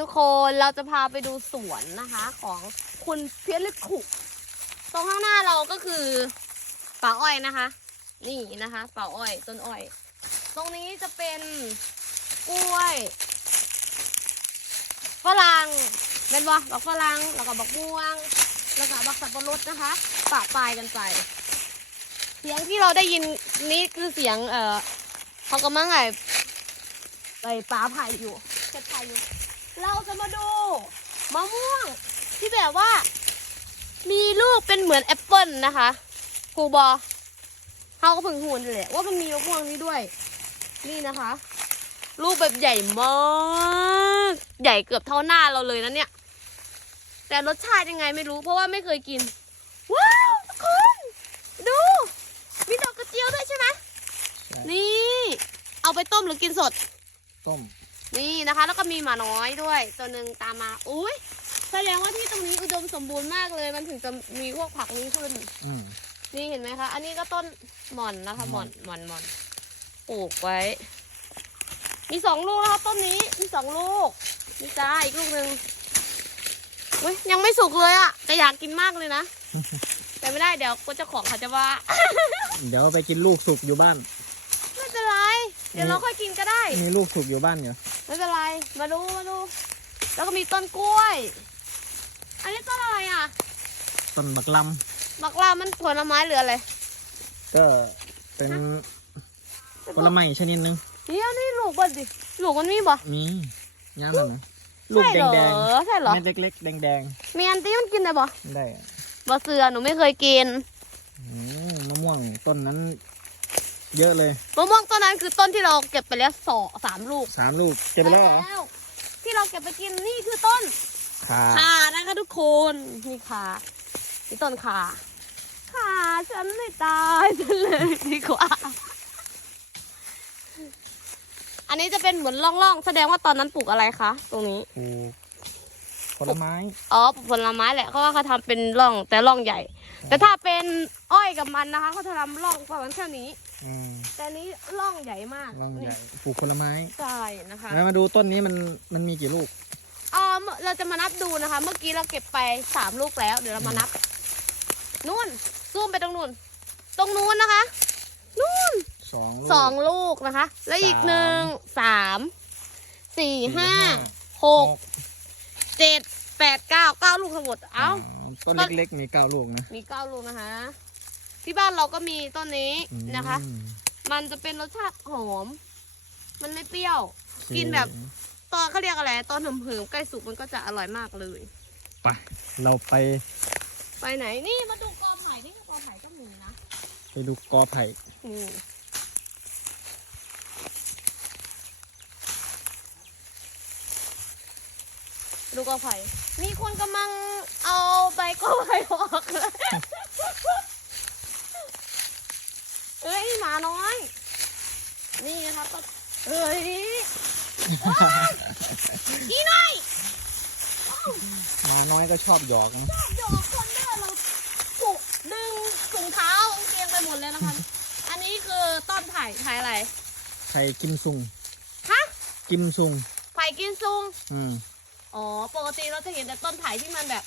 ทุกคนเราจะพาไปดูสวนนะคะของคุณเพียรลิขุตรงข้างหน้าเราก็คือป่าอ้อยนะคะ นี่นะคะป่าอ้อยต้นอ้อย ตรงนี้จะเป็นกล้วยฝรั่งเป็นบ่บักฝรั่งแล้วก็บักม่วง แล้วก็บักสับปะรดนะคะปะปลายกันไป เสียงที่เราได้ยินนี้คือเสียงเอ่อเขากำลังไงไปป่าไผ่อยู่เช็ดไผ่อยู่ เราจะมาดูมะม่วงที่แบบว่า มีลูกเป็นเหมือนแอปเปิลนะคะครูบอเขาก็พิ่งหูนแหละว่ามันมีมะม่วงนี้ด้วย นี่นะคะ ลูกแบบใหญ่มากใหญ่เกือบเท่าหน้าเราเลยนะเนี่ย แต่รสชาติยังไงไม่รู้ เพราะว่าไม่เคยกิน ว้าวทุกคนดู มีดอกกระเจียวด้วยใช่ไหมนี่ เอาไปต้มหรือกินสด ต้ม นี่นะคะ แล้วก็มีหมาน้อยด้วย ตัวหนึ่งตามมา อุ้ยแสดงว่าที่ตรงนี้อุดมสมบูรณ์มากเลย มันถึงจะมีพวกผักนี้ขึ้น อืมนี่เห็นไหมคะ อันนี้ก็ต้นหม่อนนะคะหม่อนหม่อนหม่อนปลูกไว้ มีสองลูกนะคะต้นนี้ มีสองลูกนี่จ้าอีกลูกหนึ่งอุ้ยยังไม่สุกเลยอะแต่อยากกินมากเลยนะ แต่ไม่ได้เดี๋ยวก็เจ้าของเขาจะว่า เดี๋ยวไปกินลูกสุกอยู่บ้าน ไม่เป็นไร เดี๋ยวเราค่อยกินก็ได้ มีลูกสุกอยู่บ้านอยู่ ไม่เป็นไร มาดูมาดู แล้วก็มีต้นกล้วย อันนี้ต้นอะไรอะ ต้นบักลบักลามันผลไม้หรืออะไรำก็เป็นผลไม้ชนิดหนึงนี่อันนี้ลูกมันดิลูกมันมีบ่มีย่างนั่นนะลูกใช่แดเหรงอใช่เหรอๆเม็ดเล็กๆ แดงมีอันที่มันกินได้บ่ๆได้อะบ่เสือหนูไม่เคยกิน อืมมะม่วงต้นนั้น เยอะเลยมะม่วงต้นนั้นคือต้นที่เราเก็บไปแล้วสองสามลูกสามลูกเก็บไปแล้วเหรอวที่เราเก็บไปกินนี่คือต้นค่ะขานะคะทุกคนนี่ขานี่ต้นขาขาฉันไม่ตายฉันเลยดีกว่า อันนี้จะเป็นเหมือนร่องๆแสดงว่าตอนนั้นปลูกอะไรคะตรงนี้ปลูกผลไม้อ๋อปลูกผลไม้แหละเพราะว่าเขาทำเป็นร่องแต่ร่องใหญ่ แต่ถ้าเป็นอ้อยกับมันนะคะเขาจะทำร่องประมาณแค่นี้ อืมแต่อันนี้ร่องใหญ่มากร่องใหญ่ปลูกผลไม้ ใช่นะคะแล้วมาดูต้นนี้มันมันมีกี่ลูกอ๋อเราจะมานับดูนะคะ เมื่อกี้เราเก็บไปสามลูกแล้ว เดี๋ยวเรามานับนู่นซูมไปตรงนู่น ตรงนู้นนะคะนู่นสองลูก สองลูกนะคะ แล้วอีกสาม หนึ่งสามสี่สี่ห้าห้าหกเจ็ดแปดเก้าเก้าลูกทั้งหมดเอ้า ต้นเล็กๆมีเก้าลูกนะ มีเก้าลูกนะคะ ที่บ้านเราก็มีต้นนี้นะคะ อืมมันจะเป็นรสชาติหอม มันไม่เปรี้ยวโอเคกินแบบ ตอนเขาเรียกอะไรตอนหืมๆใกล้สุกมันก็จะอร่อยมากเลย ไปเราไปไปไหนนี่มาดูกอไผ่นี่กอไผ่ก็มีนะไปดูกอไผ่นี่ดูกอไผ่ มีคนกำลังเอาใบกอไผ่ออก เลยเอ้ยหมาน้อย นี่นะครับก็เอ้ยว้ายอีน้อยหมาน้อยก็ชอบหยอกนะหยอกคนเด้อเราถูกดึงถุงเท้ากางเกงไปหมดเลยนะคะอันนี้คือต้นไผ่ไผ่อะไรไผ่กิมซุงฮะกิมซุงไผ่กินซุงอืมอ๋อปกติเราจะเห็นแต่ต้นไผ่ที่มันแบบ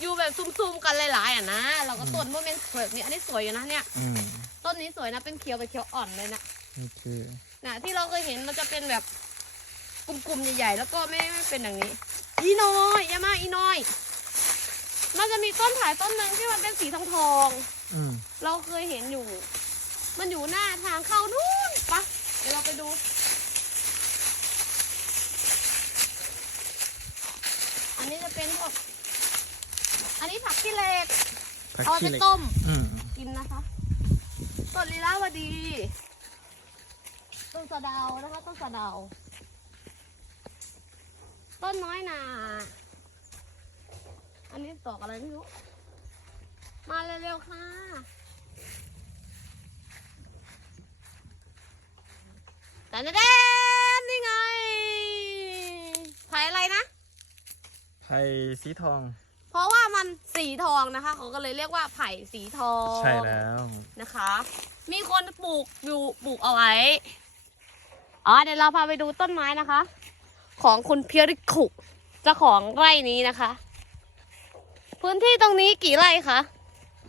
อยู่แบบซุ่มๆกันหลายๆอะนะ เราก็ต้นโมเมนต์แบบนี้อันนี้สวยอยู่นะเนี่ยอืม ต้นนี้สวยนะเป็นเขียวกับเขียวอ่อนเลยนะโอเคนะที่เราเคยเห็นมันจะเป็นแบบกลุ่มๆใหญ่ๆแล้วก็ไม่ไม่เป็นอย่างนี้ อีน้อยอย่ามาอีน้อย มันจะมีต้นไผ่ต้นหนึ่งที่มันเป็นสีทองทองๆอืมเราเคยเห็นอยู่ มันอยู่หน้าทางเข้านู่นปะเดี๋ยวเราไปดูอันนี้จะเป็นพวกอันนี้ผักขี้เหล็ก ผักเอาไปขี้เหล็กต้ม อืมกินนะคะ ต้นลีลาวดี ต้นสะเดานะคะต้นสะเดา ต้นน้อยนา อันนี้ตอกอะไรไม่รู้ มาเร็วๆค่ะ แต่เด่นนี่ไงไผ่อะไรนะ ไผ่สีทอง มันสีทองนะคะ เขาก็เลยเรียกว่าไผ่สีทองใช่แล้วนะคะ มีคนปลูกอยู่ปลูกเอาไว้อ๋อเดี๋ยวเราพาไปดูต้นไม้นะคะ ของคุณเพียริคุเจ้าของไร่นี้นะคะ พื้นที่ตรงนี้กี่ไร่คะ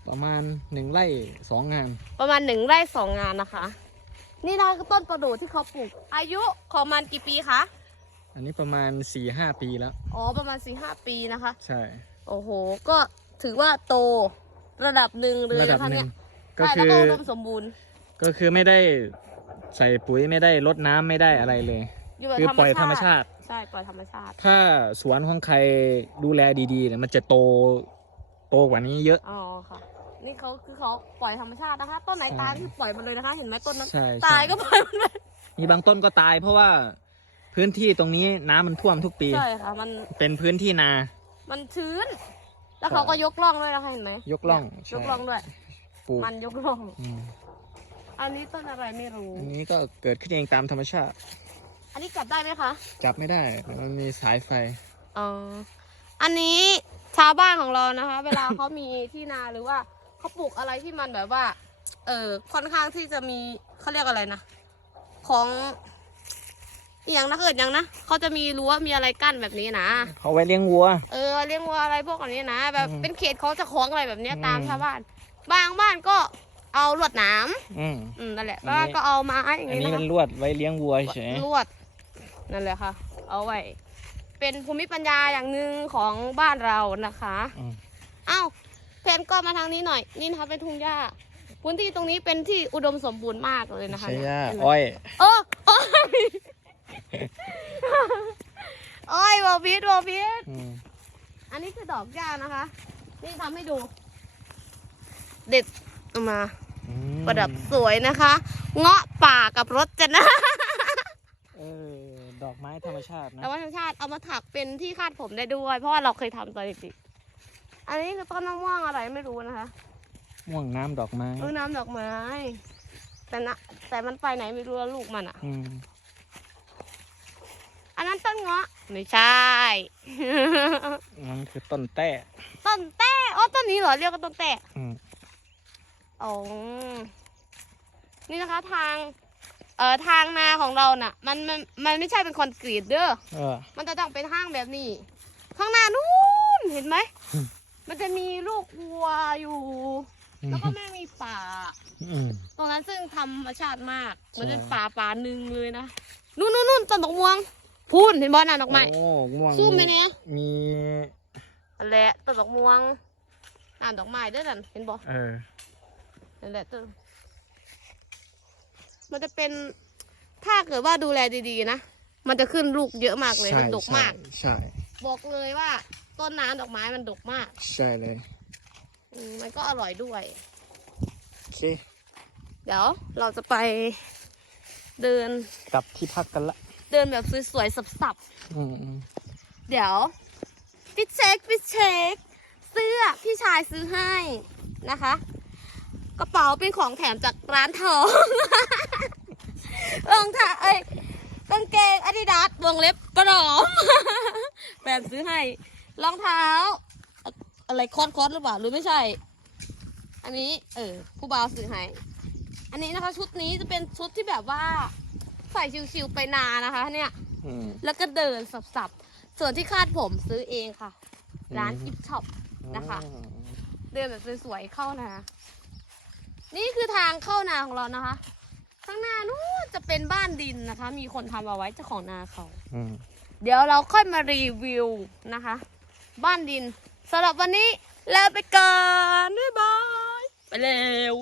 ประมาณหนึ่งไร่สองงาน ประมาณหนึ่งไร่สองงานนะคะ นี่นะคะคือต้นประดู่ที่เขาปลูก อายุของมันกี่ปีคะอันนี้ประมาณ4ี่ห้าปีแล้ว อ๋อ ประมาณสี่ห้าปีนะคะ ใช่ โอ้โห ก็ถือว่าโตระดับหนึ่งเลยระดับนะคะหเนี่นึ่ยงก็ใช่คืแล้วอก็อุดมสมบูรณ์ก็คือไม่ได้ใส่ปุ๋ยไม่ได้ลดน้ำไม่ได้อะไรเลย อยู่แบบคือปล่อยธรรมชาติ ใช่ปล่อยธรรมชาติถ้าสวนของใครดูแลดีๆเนี่ยมันจะโตโตกว่านี้เยอะ อ๋อค่ะ นี่เขาคือเขาปล่อยธรรมชาตินะคะต้นไหนใช่ ตายที่ปล่อยมันเลยนะคะ เห็นไหมต้นนั้นใช่ใช่ตายก็ปล่อยมันเลยมีบางต้นก็ตาย เพราะว่าพื้นที่ตรงนี้น้ำมันท่วมทุกปี ใช่ค่ะ มันเป็นพื้นที่นา มันชื้น แล้วเขาก็ยกล่องด้วยนะคะเห็นไหมยกล่องเนี่ยใช่ ยกล่องด้วย ปลูกมันยกล่อง อืมอันนี้ต้นอะไรไม่รู้ อันนี้ก็เกิดขึ้นเองตามธรรมชาติ อันนี้จับได้ไหมคะ จับไม่ได้มันมีสายไฟ อ๋อ อันนี้ชาวบ้านของเรานะคะ เวลาเขามีที่นาหรือว่าเขาปลูกอะไรที่มันแบบว่า เออค่อนข้างที่จะมีเขาเรียกอะไรนะของอหย่างนะเกิดอย่างนะเขาจะมีรั้วมีอะไรกั้นแบบนี้นะเขาไว้เลี้ยงวัว เออ เลี้ยงวัวอะไรพวกอันนี้นะ แบบอืม เป็นเขตเขาจะคล้องอะไรแบบเนี้ยอืมตามชาวบ้าน บางบ้านก็เอาลวดหนามอืม อืมนั่นแหละอันนี้บ้านก็เอาไม้อย่างอันนี้นี้นะมันคะลวดไว้เลี้ยงวัวเฉยลวดนั่นแหละค่ะ เอาไว้ เป็นภูมิปัญญาอย่างหนึ่งของบ้านเรานะคะอืม เอ้าแผนก็มาทางนี้หน่อย นี่นะคะเป็นทุ่งหญ้าพื้นที่ตรงนี้เป็นที่อุดมสมบูรณ์มากเลยนะคะใช่เนี่ยย่าเห็นไหมอ้อยโอ้โอ้ยโอ้ยบอพีดบอพีดอืม อันนี้คือดอกหญ้านะคะ นี่ทำให้ดู เด็ดออกมา อืมประดับสวยนะคะ เงาะป่ากับรถจะนะเออดอกไม้ธรรมชาตินะ แต่ว่าธรรมชาติเอามาถักเป็นที่คาดผมได้ด้วย เพราะว่าเราเคยทำตอนเด็กๆอันนี้คือต้นมะม่วงอะไรไม่รู้นะคะม่วงน้ำดอกไม้เออน้ำดอกไม้ แต่นะแต่มันไปไหนไม่รู้แล้วลูกมันอะ อืมอันนั้นต้นเงาะ ไม่ใช่ มันคือต้นแต้ต้นแต้อ๋อต้นนี้เหรอเรียกว่าต้นแต้อืมอ๋อนี่นะคะทาง เอ่อทางนาของเราน่ะ มันมันมันไม่ใช่เป็นคอนกรีตเด้อเออ มันจะต้องเป็นห้างแบบนี้ ข้างหน้านู้นเห็นไหม อืม มันจะมีลูกวัวอยู่ แล้วก็แม่งมีป่า อืม ตรงนั้นซึ่งธรรมชาติมากเหมันเป็นใช่ ป่าป่าหนึ่งเลยนะ นู่นนู่นนู่นต้นดอกม่วง พูนเห็นบอลน่ะดอกไม้โอ้ม่วงซูมไปเนี่ยมีอันแหละต้นดอกม่วงน้ำดอกไม้ด้วยนั่นเห็นบอเออนั่นแหละต้นมันจะเป็นถ้าเกิดว่าดูแลดีๆนะมันจะขึ้นลูกเยอะมากเลยใช่มันดกมาก ใช่ บอกเลยว่า ต้นน้ำดอกไม้มันดกมาก ใช่เลยอืมมันก็อร่อยด้วยโอเคเดี๋ยวเราจะไปเดินกลับที่พักกันละ เดินแบบสวยๆสับๆอืมอืมเดี๋ยวพี่เช็คพี่เช็คเสื้อพี่ชายซื้อให้นะคะ กระเป๋าเป็นของแถมจากร้านทอง รองเท้าเอ้ยกางเกงอาดิดาสวงเล็บปลอม แฟนซื้อให้รองเท้า อะอะไรคอนคอนหรือเปล่าหรือไม่ใช่ อันนี้ เออผู้บ่าวซื้อให้ อันนี้นะคะชุดนี้จะเป็นชุดที่แบบว่า ใส่ชิวๆไปนานะคะ เนี่ย อืม แล้วก็เดินสับๆ ส่วนที่คาดผมซื้อเองค่ะ ร้านอืมอิฟช็อป นะคะอืมเดินแบบสวยๆเข้านา นี่คือทางเข้านาของเรานะคะ ข้างหน้านู้นจะเป็นบ้านดินนะคะ มีคนทำเอาไว้เจ้าของนาเขา อืมเดี๋ยวเราค่อยมารีวิวนะคะ บ้านดินสำหรับวันนี้ลาไปก่อน บ๊ายบาย ไปเร็ว